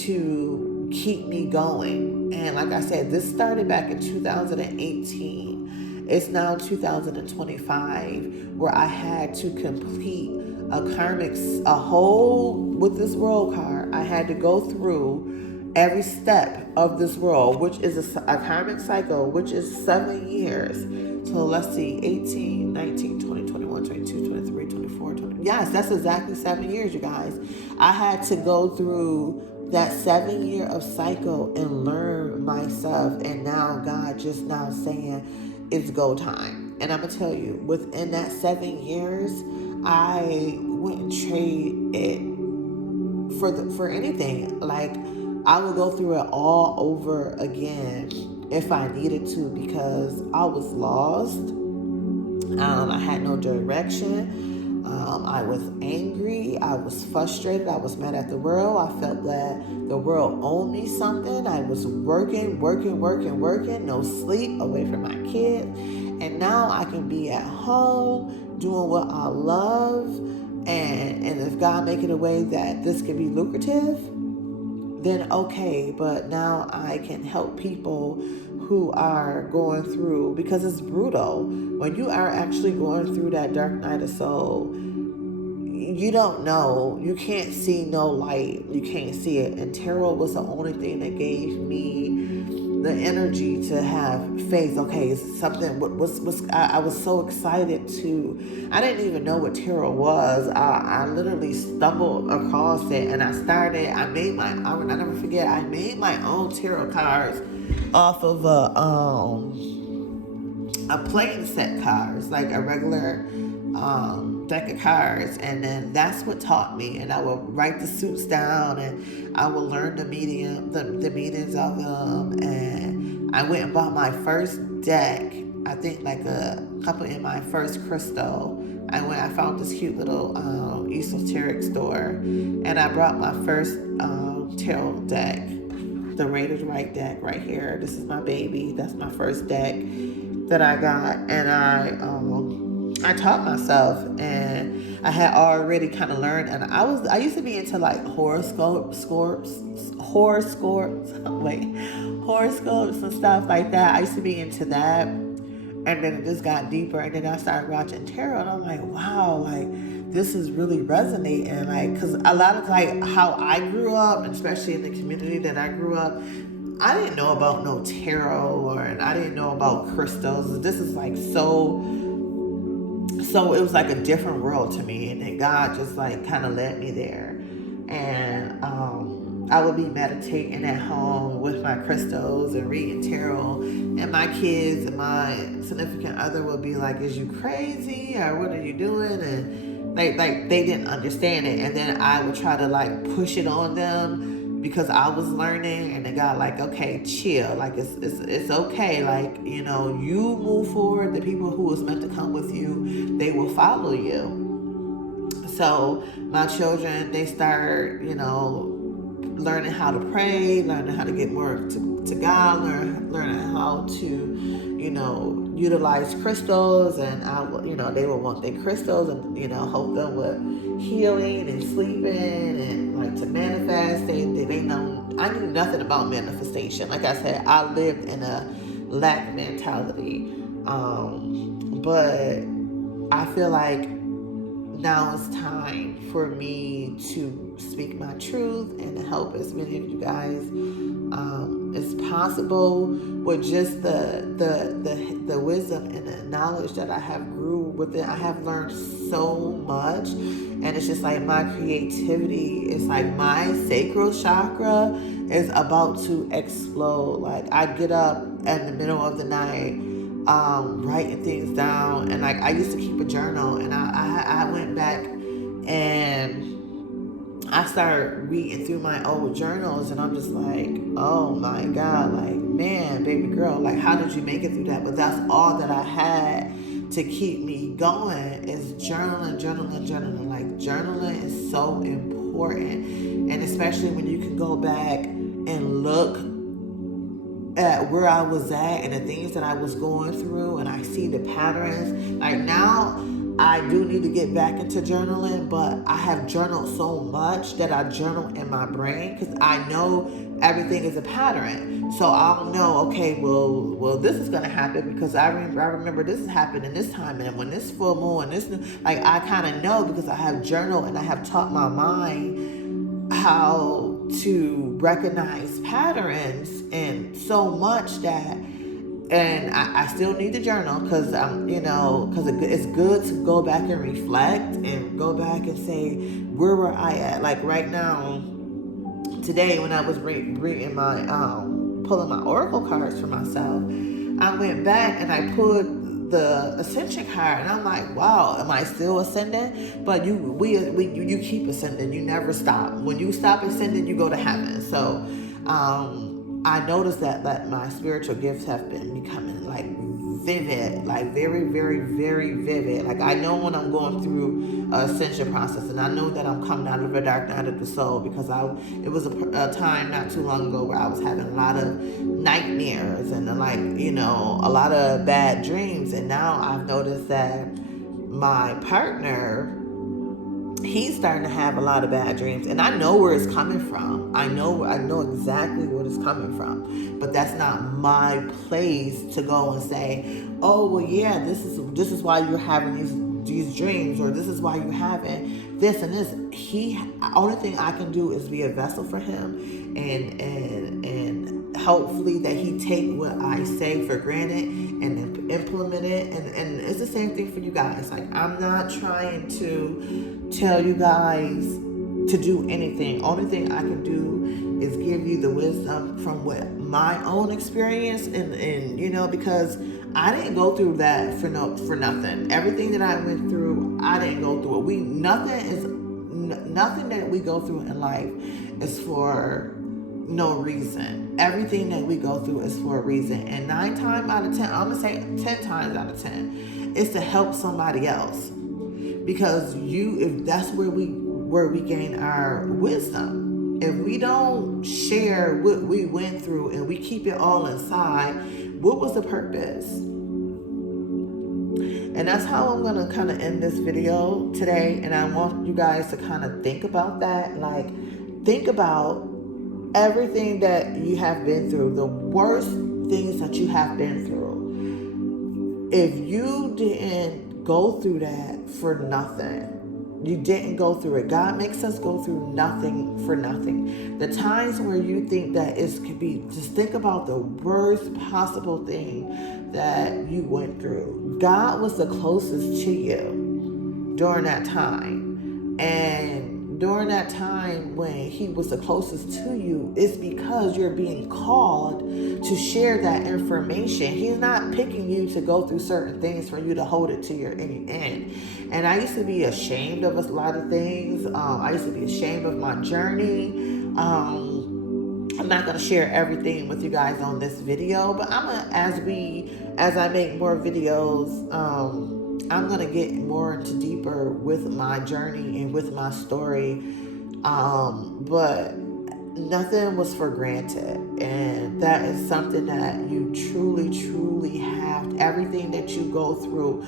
to keep me going. And like I said, this started back in 2018. It's now 2025, where I had to complete a whole, with this world card, I had to go through every step of this world, which is a karmic cycle, which is 7 years. So let's see, 18, 19, 20, 21, 22, 23, 24, 20. Yes, that's exactly 7 years, you guys. I had to go through that 7 year of cycle and learn myself. And now God just now saying it's go time. And I'm going to tell you, within that 7 years, I wouldn't trade it for anything. Like, I would go through it all over again if I needed to, because I was lost. I had no direction. I was angry. I was frustrated. I was mad at the world. I felt that the world owed me something. I was working, no sleep, away from my kids. And now I can be at home doing what I love. And if God make it a way that this can be lucrative, then okay. But now I can help people who are going through, because it's brutal. When you are actually going through that dark night of soul, you don't know. You can't see no light. You can't see it. And tarot was the only thing that gave me the energy to have faith. Okay, something I was so excited to. I didn't even know what tarot was. I literally stumbled across it, and I made my. I never forget. I made my own tarot cards off of a plain set cards, like a regular deck of cards. And then that's what taught me. And I would write the suits down, and I would learn the meanings of them. And I went and bought my first deck, I think like a couple in my first crystal. I found this cute little esoteric store, and I brought my first tarot deck, the Rated Right deck right here. This is my baby. That's my first deck that I got. And I taught myself, and I had already kind of learned. And I used to be into like horoscopes and stuff like that. I used to be into that. And then it just got deeper, and then I started watching tarot, and I'm like, wow, like this is really resonating. Like, because a lot of like how I grew up, especially in the community that I grew up, I didn't know about no tarot, and I didn't know about crystals. This is like so it was like a different world to me. And then God just like kind of led me there. And I would be meditating at home with my crystals and reading tarot, and my kids and my significant other would be like, is you crazy, or what are you doing? And they didn't understand it. And then I would try to like push it on them, because I was learning. And they got like, okay, chill, like it's okay, like, you know, you move forward. The people who was meant to come with you, they will follow you. So my children, they start, you know, learning how to pray, learning how to get more to God, learning how to, you know, utilize crystals. And they would want their crystals, and, you know, help them with healing and sleeping, and like to manifest. They know I knew nothing about manifestation. Like I said, I lived in a lack mentality. But I feel like now it's time for me to speak my truth and to help as many of you guys as possible with just the wisdom and the knowledge that I have grew with it. I have learned so much, and it's just like my creativity is like my sacral chakra is about to explode. Like, I get up in the middle of the night writing things down. And like, I used to keep a journal, and I went back and I started reading through my old journals, and I'm just like, oh my God, like, man, baby girl, like, how did you make it through that? But that's all that I had to keep me going, is journaling. Like, journaling is so important. And especially when you can go back and look at where I was at and the things that I was going through, and I see the patterns. Like, now I do need to get back into journaling, but I have journaled so much that I journal in my brain, because I know everything is a pattern. So I'll know, okay, well, this is gonna happen because I remember this has happened in this time, and when this full moon, this, like, I kind of know because I have journaled and I have taught my mind how to recognize patterns, and so much that, and I still need to journal because because it's good to go back and reflect and go back and say, where were I at? Like right now, today when I was reading my pulling my oracle cards for myself, I went back and I pulled the ascension card, and I'm like, wow, am I still ascending? But you keep ascending, you never stop. When you stop ascending, you go to heaven. So I noticed that my spiritual gifts have been becoming like vivid, like very, very, very vivid. Like I know when I'm going through ascension process, and I know that I'm coming out of the dark night of the soul, because it was a time not too long ago where I was having a lot of nightmares and a lot of bad dreams, and now I've noticed that my partner, he's starting to have a lot of bad dreams, and I know where it's coming from. I know exactly where it's coming from, but that's not my place to go and say, oh well, yeah, this is why you're having these dreams, or this is why you're having this and this. Only thing I can do is be a vessel for him, and hopefully that he take what I say for granted and implement it. And it's the same thing for you guys. Like, I'm not trying to tell you guys to do anything. Only thing I can do is give you the wisdom from what my own experience, and because I didn't go through that for nothing. Everything that I went through, I didn't go through it. Nothing that we go through in life is for no reason. Everything that we go through is for a reason, and 9 times out of 10, I'm gonna say 10 times out of 10, is to help somebody else. Because if that's where we gain our wisdom. If we don't share what we went through and we keep it all inside, what was the purpose? And that's how I'm gonna kind of end this video today. And I want you guys to kind of think about that. Like, think about everything that you have been through, the worst things that you have been through. If you didn't go through that for nothing, you didn't go through it. God makes us go through nothing for nothing. The times where you think that it could be, just think about the worst possible thing that you went through. God was the closest to you during that time. And during that time when he was the closest to you, it's because you're being called to share that information. He's not picking you to go through certain things for you to hold it to your end. And I used to be ashamed of a lot of things. I used to be ashamed of my journey. I'm not going to share everything with you guys on this video, but as I make more videos, I'm going to get more into deeper with my journey and with my story. But nothing was for granted. And that is something that you truly, truly have. Everything that you go through,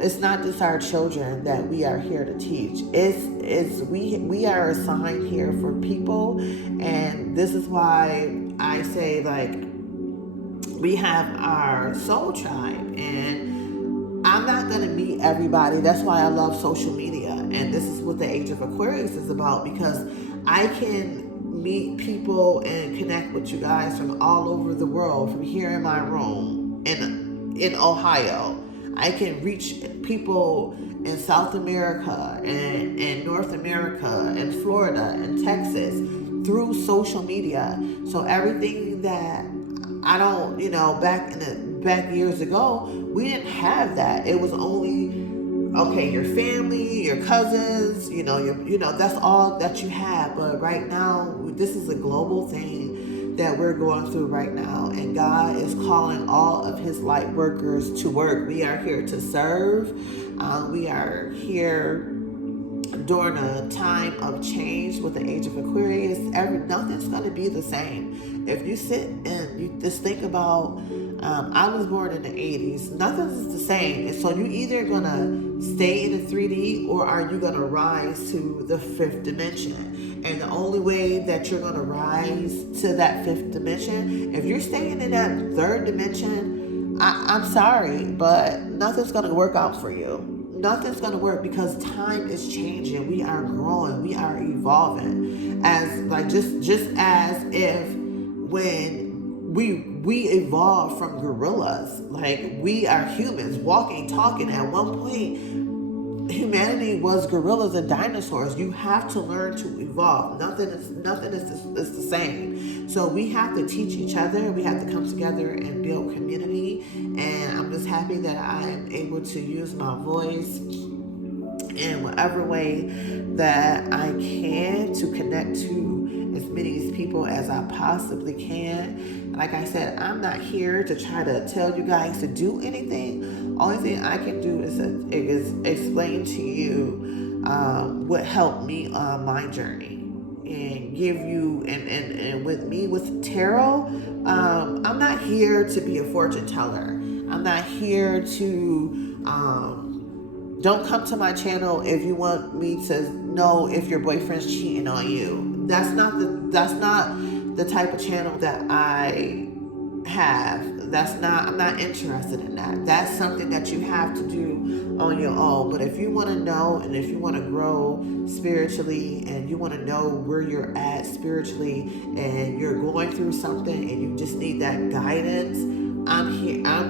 it's not just our children that we are here to teach. We are assigned here for people. And this is why I say, like, we have our soul tribe, and I'm not going to meet everybody. That's why I love social media. And this is what the Age of Aquarius is about, because I can meet people and connect with you guys from all over the world, from here in my room in Ohio. I can reach people in South America and North America and Florida and Texas through social media. So everything that I don't, back years ago, we didn't have that. It was only, okay, your family, your cousins, that's all that you have. But right now, this is a global thing that we're going through right now. And God is calling all of his light workers to work. We are here to serve. We are here during a time of change with the Age of Aquarius. Nothing's going to be the same. If you sit and you just think about, I was born in the 80s. Nothing's the same. So you either going to stay in the 3D, or are you going to rise to the 5th dimension? And the only way that you're going to rise to that fifth dimension, if you're staying in that third dimension, I'm sorry, but nothing's going to work out for you. Nothing's going to work, because time is changing. We are growing. We are evolving. As like just as if when we evolved from gorillas, like we are humans walking, talking. At one point, humanity was gorillas and dinosaurs. You have to learn to evolve. Nothing is the same. So we have to teach each other. We have to come together and build community. And I'm just happy that I am able to use my voice in whatever way that I can to connect to as many people as I possibly can. Like I said, I'm not here to try to tell you guys to do anything. Only thing I can do is explain to you what helped me on my journey, and give you and with me with tarot. I'm not here to be a fortune teller. I'm not here to don't come to my channel if you want me to know if your boyfriend's cheating on you. That's not the type of channel that I have. I'm not interested in that. That's something that you have to do on your own. But if you want to know, and if you want to grow spiritually, and you want to know where you're at spiritually, and you're going through something and you just need that guidance, I'm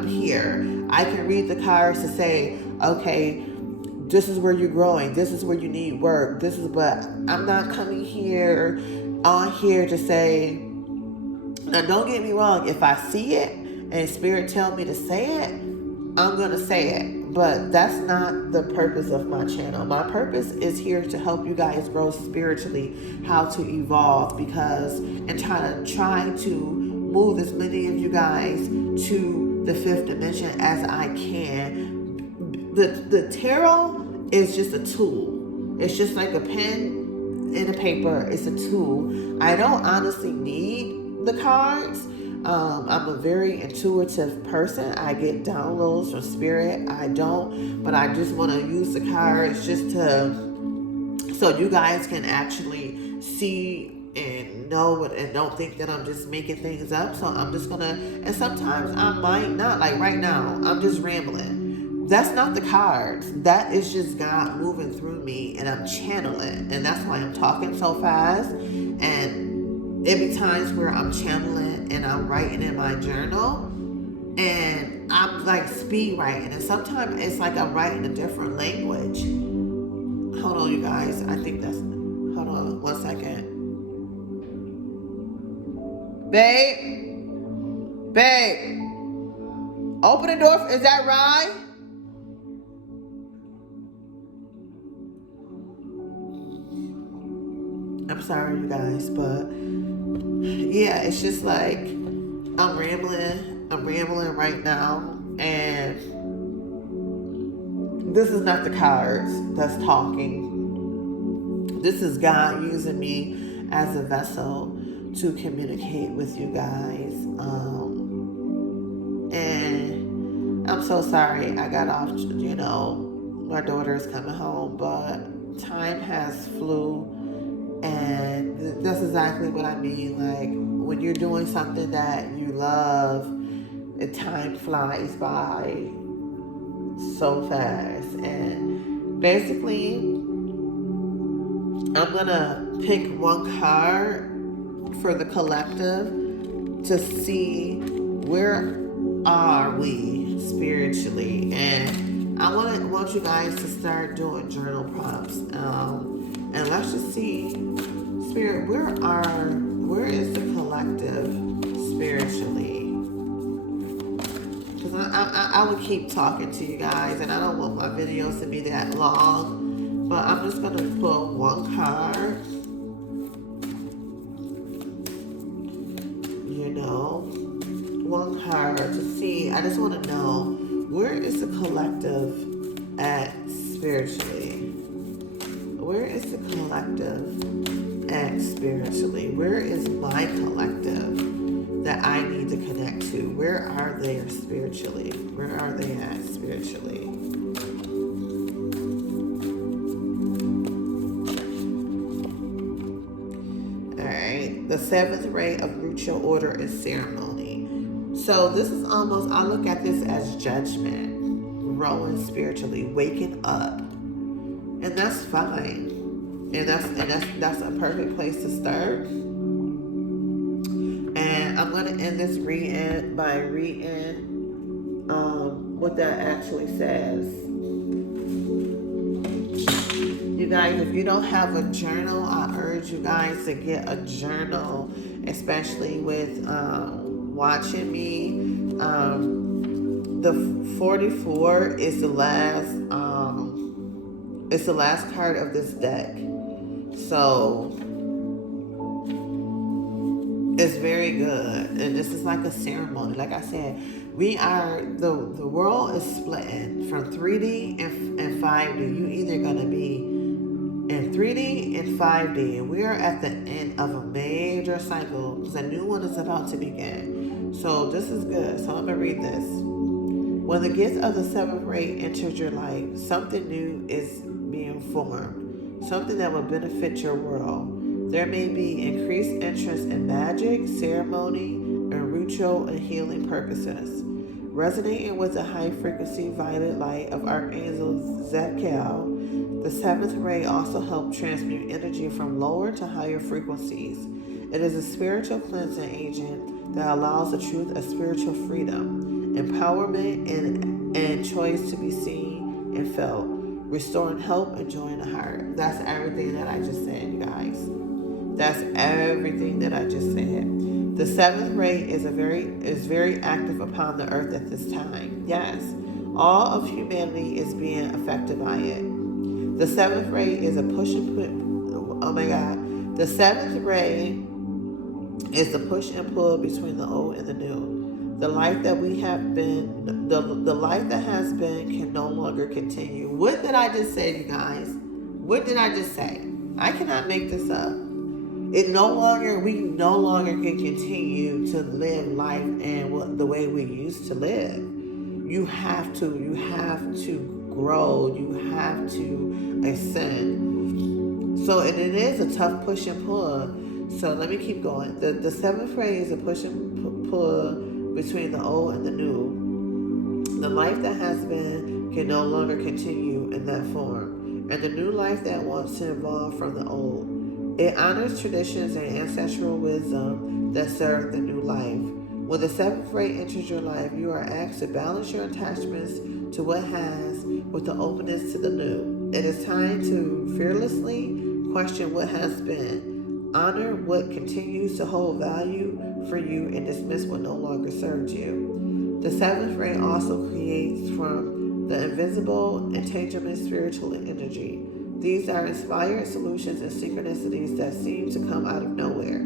here. I can read the cards to say, okay, this is where you're growing. This is where you need work. But I'm not coming here to say, now don't get me wrong, if I see it and Spirit tell me to say it, I'm going to say it. But that's not the purpose of my channel. My purpose is here to help you guys grow spiritually, how to evolve, and try to move as many of you guys to the fifth dimension as I can. The tarot is just a tool. It's just like a pen and a paper. It's a tool. I don't honestly need the cards. I'm a very intuitive person. I get downloads from Spirit. But I just want to use the cards just so you guys can actually see and know it, and don't think that I'm just making things up. So I'm just and sometimes I might not, like right now, I'm just rambling. That's not the cards. That is just God moving through me, and I'm channeling. And that's why I'm talking so fast. And there be times where I'm channeling and I'm writing in my journal, and I'm like speed writing. And sometimes it's like I'm writing a different language. Hold on, you guys. Hold on 1 second. Babe, open the door. Is that right? I'm sorry, you guys, but yeah, it's just like I'm rambling right now, and this is not the cards that's talking. This is God using me as a vessel to communicate with you guys. And I'm so sorry I got off, my daughter is coming home, but time has flew. And that's exactly what I mean. Like, when you're doing something that you love, time flies by so fast. And basically, I'm gonna pick one card for the collective to see where are we spiritually. And I want you guys to start doing journal prompts. And let's just see, Spirit, where is the collective spiritually? Because I would keep talking to you guys, and I don't want my videos to be that long, but I'm just going to pull one card, one card to see. I just want to know, where is the collective at spiritually? Where is the collective at spiritually? Where is my collective that I need to connect to? Where are they spiritually? Where are they at spiritually? the seventh ray of ritual order and ceremony. So this is almost, I look at this as judgment, growing spiritually, waking up, and that's fine. And that's a perfect place to start. And I'm gonna end this reading by reading what that actually says. You guys, if you don't have a journal, I urge you guys to get a journal, especially with watching me. The 44 is the last. It's the last card of this deck, so it's very good. And this is like a ceremony. Like I said, the world is splitting from 3D and 5D. You either gonna be in 3D and 5D, and we are at the end of a major cycle because a new one is about to begin. So this is good. So I'm gonna read this. When the gift of the seventh ray enters your life, something new is being formed, something that will benefit your world. There may be increased interest in magic, ceremony, and ritual and healing purposes. Resonating with the high frequency violet light of Archangel Zadkiel, the seventh ray also helps transmute energy from lower to higher frequencies. It is a spiritual cleansing agent that allows the truth of spiritual freedom, empowerment, and choice to be seen and felt, restoring hope and joy in the heart. That's everything that I just said, you guys. That's everything that I just said. The seventh ray is very active upon the earth at this time. Yes, all of humanity is being affected by it. The seventh ray is a push and pull. Oh my God. The seventh ray is the push and pull between the old and the new. The life that we have been, the life that has been can no longer continue. What did I just say, you guys? What did I just say? I cannot make this up. We no longer can continue to live life and the way we used to live. You have to grow, you have to ascend. So, and it is a tough push and pull. So let me keep going. The seventh ray is a push and pull between the old and the new. The life that has been can no longer continue in that form, and the new life that wants to evolve from the old. It honors traditions and ancestral wisdom that serve the new life. When the seventh ray enters your life, you are asked to balance your attachments to what has with the openness to the new. It is time to fearlessly question what has been, honor what continues to hold value for you, and dismiss what no longer serves you. The seventh ray also creates from the invisible, intangible spiritual energy. These are inspired solutions and synchronicities that seem to come out of nowhere.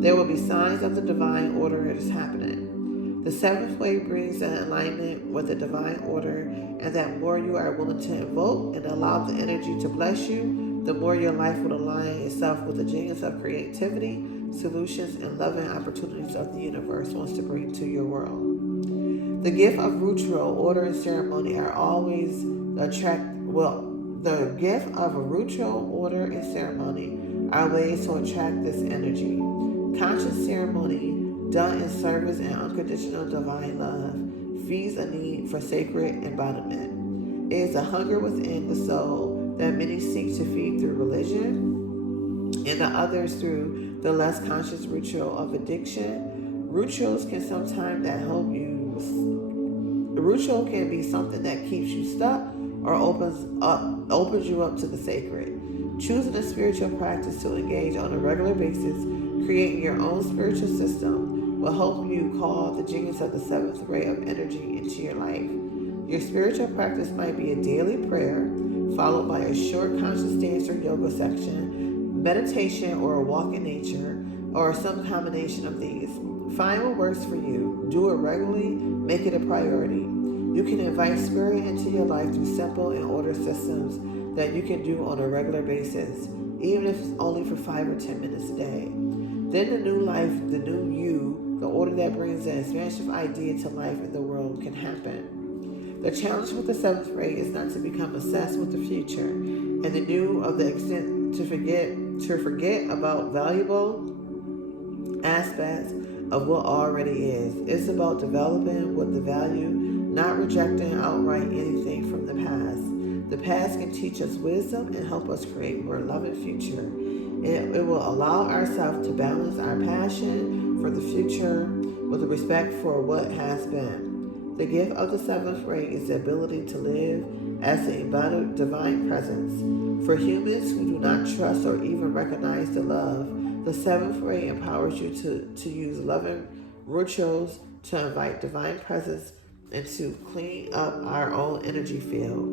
There will be signs of the divine order that is happening. The seventh way brings an alignment with the divine order, and that more you are willing to invoke and allow the energy to bless you, the more your life will align itself with the genius of creativity, solutions, and loving opportunities of the universe wants to bring to your world. The gift of ritual, order, and ceremony are always the gift of a ritual, order, and ceremony are ways to attract this energy. Conscious ceremony done in service and unconditional divine love feeds a need for sacred embodiment. It is a hunger within the soul that many seek to feed through religion and the others through the less conscious ritual of addiction. Rituals can sometimes that help you. The ritual can be something that keeps you stuck or opens you up to the sacred. Choosing a spiritual practice to engage on a regular basis, creating your own spiritual system, will help you call the genius of the seventh ray of energy into your life. Your spiritual practice might be a daily prayer, followed by a short conscious dance or yoga section, meditation, or a walk in nature, or some combination of these. Find what works for you. Do it regularly. Make it a priority. You can invite spirit into your life through simple and ordered systems that you can do on a regular basis, even if it's only for 5 or 10 minutes a day. Then the new life, the new you, the order that brings an expansive idea to life in the world can happen. The challenge with the seventh ray is not to become obsessed with the future and the new of the extent to forget about valuable aspects of what already is. It's about developing with the value, not rejecting outright anything from the past. The past can teach us wisdom and help us create a more loving future. It will allow ourselves to balance our passion for the future with a respect for what has been. The gift of the seventh ray is the ability to live as the embodied divine presence. For humans who do not trust or even recognize the love, the seventh ray empowers you to use loving rituals to invite divine presence and to clean up our own energy field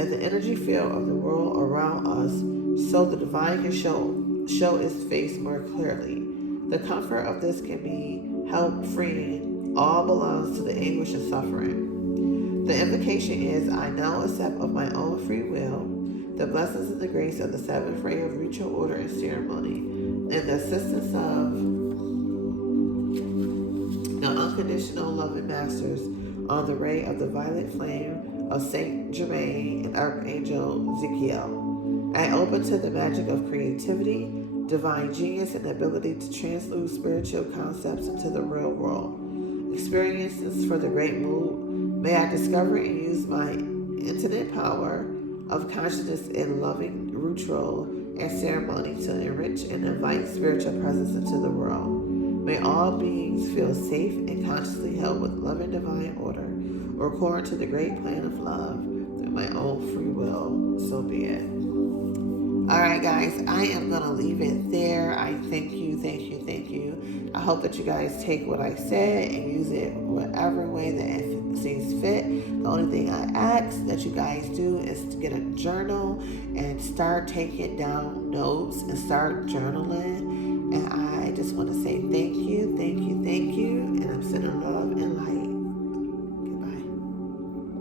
and the energy field of the world around us so the divine can show its face more clearly. The comfort of this can be help freeing. All belongs to the anguish and suffering. The invocation is, I now accept of my own free will the blessings and the grace of the seventh ray of ritual order and ceremony, and the assistance of the unconditional loving masters on the ray of the violet flame of Saint Germain and Archangel Ezekiel. I open to the magic of creativity, divine genius, and the ability to translate spiritual concepts into the real world. Experiences for the great mood. May I discover and use my infinite power of consciousness in loving ritual and ceremony to enrich and invite spiritual presence into the world. May all beings feel safe and consciously held with loving divine order, or according to the great plan of love, through my own free will, so be it. Alright guys, I am going to leave it there. I thank you. I hope that you guys take what I said and use it whatever way that it seems fit. The only thing I ask that you guys do is to get a journal and start taking down notes and start journaling. And I just want to say thank you. And I'm sending love and light.